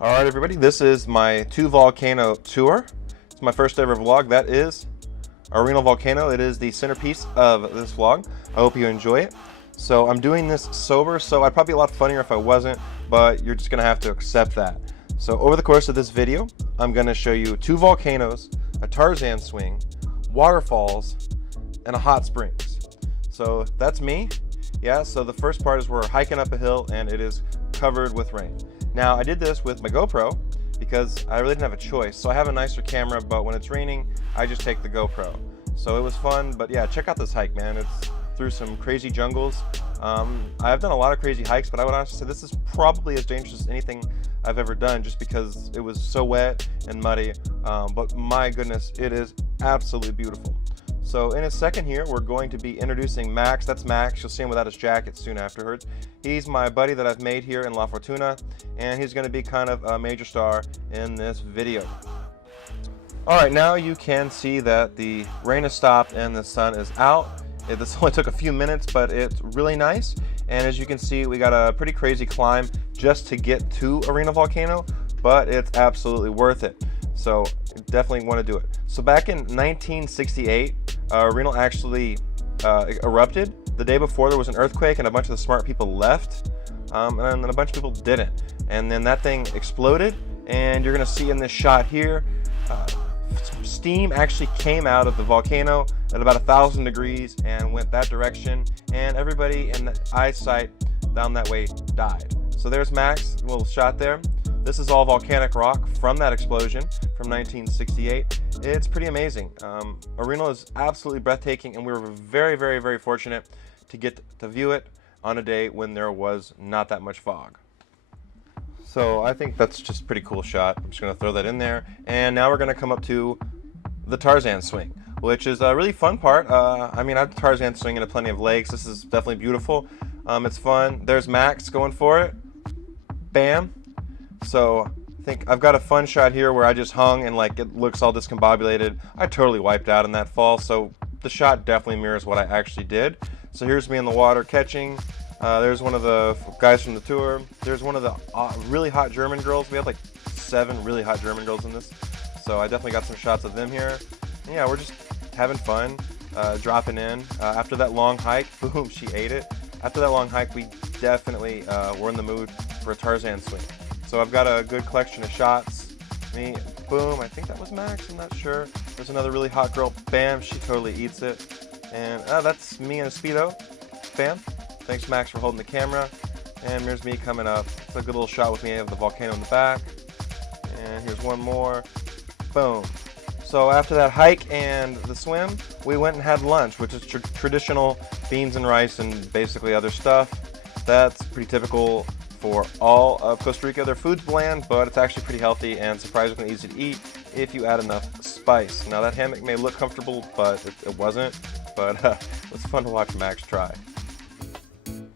Alright everybody, this is my 2 volcano tour. It's my first ever vlog. That is Arenal Volcano. It is the centerpiece of this vlog. I hope you enjoy it. So I'm doing this sober, so I'd probably be a lot funnier if I wasn't, but you're just going to have to accept that. So over the course of this video, I'm going to show you 2 volcanoes, a Tarzan swing, waterfalls, and a hot springs. So that's me. Yeah, so the first part is we're hiking up a hill and it is covered with rain. Now I did this with my GoPro because I really didn't have a choice. So I have a nicer camera, but when it's raining, I just take the GoPro. So it was fun, but yeah, check out this hike, man. It's through some crazy jungles. I've done a lot of crazy hikes, but I would honestly say this is probably as dangerous as anything I've ever done just because it was so wet and muddy. But my goodness, it is absolutely beautiful. So in a second here, we're going to be introducing Max. That's Max. You'll see him without his jacket soon afterwards. He's my buddy that I've made here in La Fortuna, and he's going to be kind of a major star in this video. Alright, now you can see that the rain has stopped and the sun is out. This only took a few minutes, but it's really nice. And as you can see, we got a pretty crazy climb just to get to Arenal Volcano, but it's absolutely worth it. So definitely want to do it. So back in 1968, Arenal actually erupted. The day before there was an earthquake and a bunch of the smart people left, and then a bunch of people didn't. And then that thing exploded, and you're going to see in this shot here, steam actually came out of the volcano at about 1,000 degrees and went that direction, and everybody in the eyesight down that way died. So there's Max, a little shot there. This is all volcanic rock from that explosion from 1968. It's pretty amazing. Arenal is absolutely breathtaking, and we were very, very, very fortunate to get to view it on a day when there was not that much fog. So I think that's just a pretty cool shot. I'm just going to throw that in there. And now we're going to come up to the Tarzan swing, which is a really fun part. I mean, I've Tarzan swinging at plenty of lakes. This is definitely beautiful. It's fun. There's Max going for it. Bam. So I think I've got a fun shot here where I just hung and like it looks all discombobulated. I totally wiped out in that fall, so the shot definitely mirrors what I actually did. So here's me in the water catching. There's one of the guys from the tour. There's one of the really hot German girls. We had like 7 really hot German girls in this, so I definitely got some shots of them here. And yeah, we're just having fun, dropping in. After that long hike, boom, she ate it. After that long hike, we definitely were in the mood for a Tarzan swing. So I've got a good collection of shots. Me, boom, I think that was Max, I'm not sure. There's another really hot girl, bam, she totally eats it. And that's me in a Speedo, bam. Thanks Max for holding the camera. And here's me coming up. It's a good little shot with me of the volcano in the back. And here's one more, boom. So after that hike and the swim, we went and had lunch, which is traditional beans and rice and basically other stuff. That's pretty typical for all of Costa Rica. Their food's bland, but it's actually pretty healthy and surprisingly easy to eat if you add enough spice. Now that hammock may look comfortable, but it wasn't. But it was fun to watch Max try.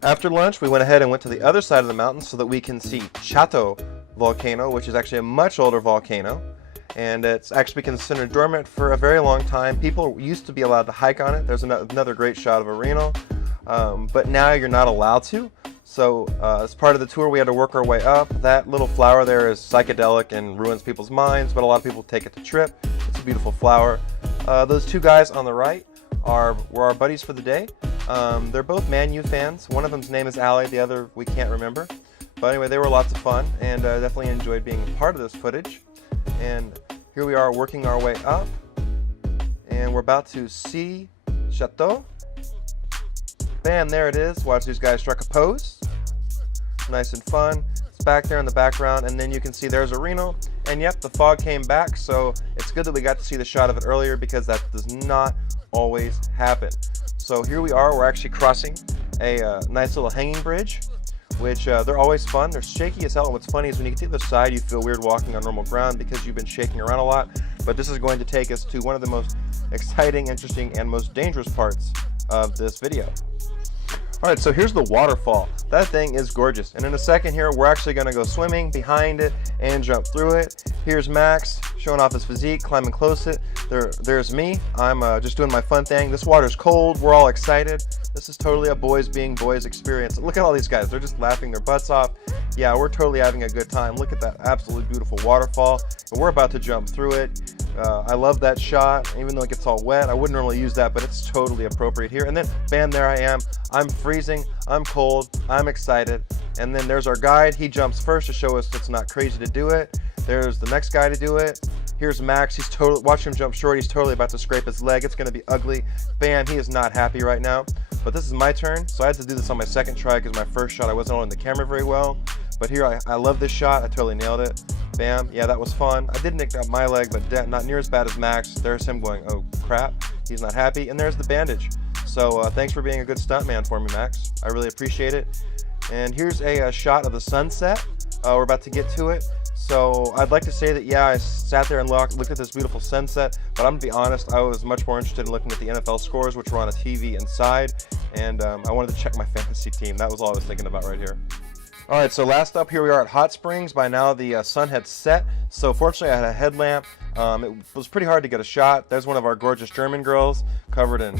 After lunch, we went ahead and went to the other side of the mountain so that we can see Chata Volcano, which is actually a much older volcano. And it's actually been considered dormant for a very long time. People used to be allowed to hike on it. There's another great shot of Arenal, but now you're not allowed to. So as part of the tour, we had to work our way up. That little flower there is psychedelic and ruins people's minds, but a lot of people take it to trip. It's a beautiful flower. Those 2 guys on the right were our buddies for the day. They're both Man U fans. One of them's name is Ali, the other we can't remember. But anyway, they were lots of fun, and definitely enjoyed being part of this footage. And here we are working our way up, and we're about to see Chateau. Bam, there it is. Watch these guys strike a pose. Nice and fun. It's back there in the background, and then you can see there's Arenal. And yep, the fog came back, so it's good that we got to see the shot of it earlier because that does not always happen. So here we are. We're actually crossing a nice little hanging bridge, which they're always fun. They're shaky as hell, and what's funny is when you get to the other side, you feel weird walking on normal ground because you've been shaking around a lot. But this is going to take us to one of the most exciting, interesting, and most dangerous parts of this video. Alright, so here's the waterfall. That thing is gorgeous. And in a second here, we're actually going to go swimming behind it and jump through it. Here's Max showing off his physique, climbing close it. There's me. I'm just doing my fun thing. This water's cold. We're all excited. This is totally a boys being boys experience. Look at all these guys. They're just laughing their butts off. Yeah, we're totally having a good time. Look at that absolutely beautiful waterfall. And we're about to jump through it. I love that shot, even though it gets all wet. I wouldn't normally use that, but it's totally appropriate here. And then, bam, there I am. I'm freezing, I'm cold, I'm excited. And then there's our guide. He jumps first to show us it's not crazy to do it. There's the next guy to do it. Here's Max. He's totally, watch him jump short. He's totally about to scrape his leg. It's gonna be ugly. Bam, he is not happy right now. But this is my turn, so I had to do this on my second try because my first shot I wasn't holding the camera very well. But here, I love this shot. I totally nailed it. Bam, yeah, that was fun. I did nick out my leg, but not near as bad as Max. There's him going, oh crap, he's not happy. And there's the bandage. So thanks for being a good stuntman for me, Max. I really appreciate it. And here's a shot of the sunset. We're about to get to it. So I'd like to say that, yeah, I sat there and looked at this beautiful sunset, but I'm gonna be honest, I was much more interested in looking at the NFL scores, which were on a TV inside, and I wanted to check my fantasy team. That was all I was thinking about right here. All right, so last up, here we are at Hot Springs. By now the sun had set, so fortunately I had a headlamp. It was pretty hard to get a shot. There's one of our gorgeous German girls covered in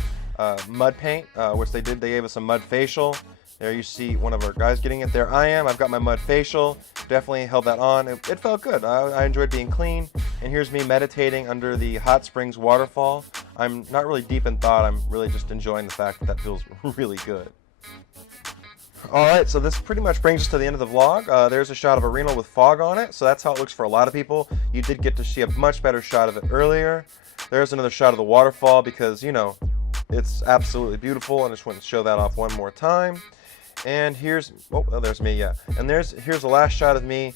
mud paint, which they gave us a mud facial. There you see one of our guys getting it. There I am. I've got my mud facial. Definitely held that on. It felt good. I enjoyed being clean. And here's me meditating under the Hot Springs waterfall. I'm not really deep in thought. I'm really just enjoying the fact that that feels really good. All right, so this pretty much brings us to the end of the vlog. There's a shot of Arenal with fog on it. So that's how it looks for a lot of people. You did get to see a much better shot of it earlier. There's another shot of the waterfall because, you know, it's absolutely beautiful. And I just want to show that off one more time. And here's, oh, there's me, yeah. And here's the last shot of me,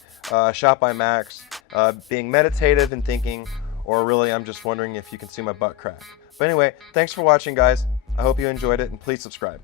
shot by Max, being meditative and thinking, or really I'm just wondering if you can see my butt crack. But anyway, thanks for watching, guys. I hope you enjoyed it, and please subscribe.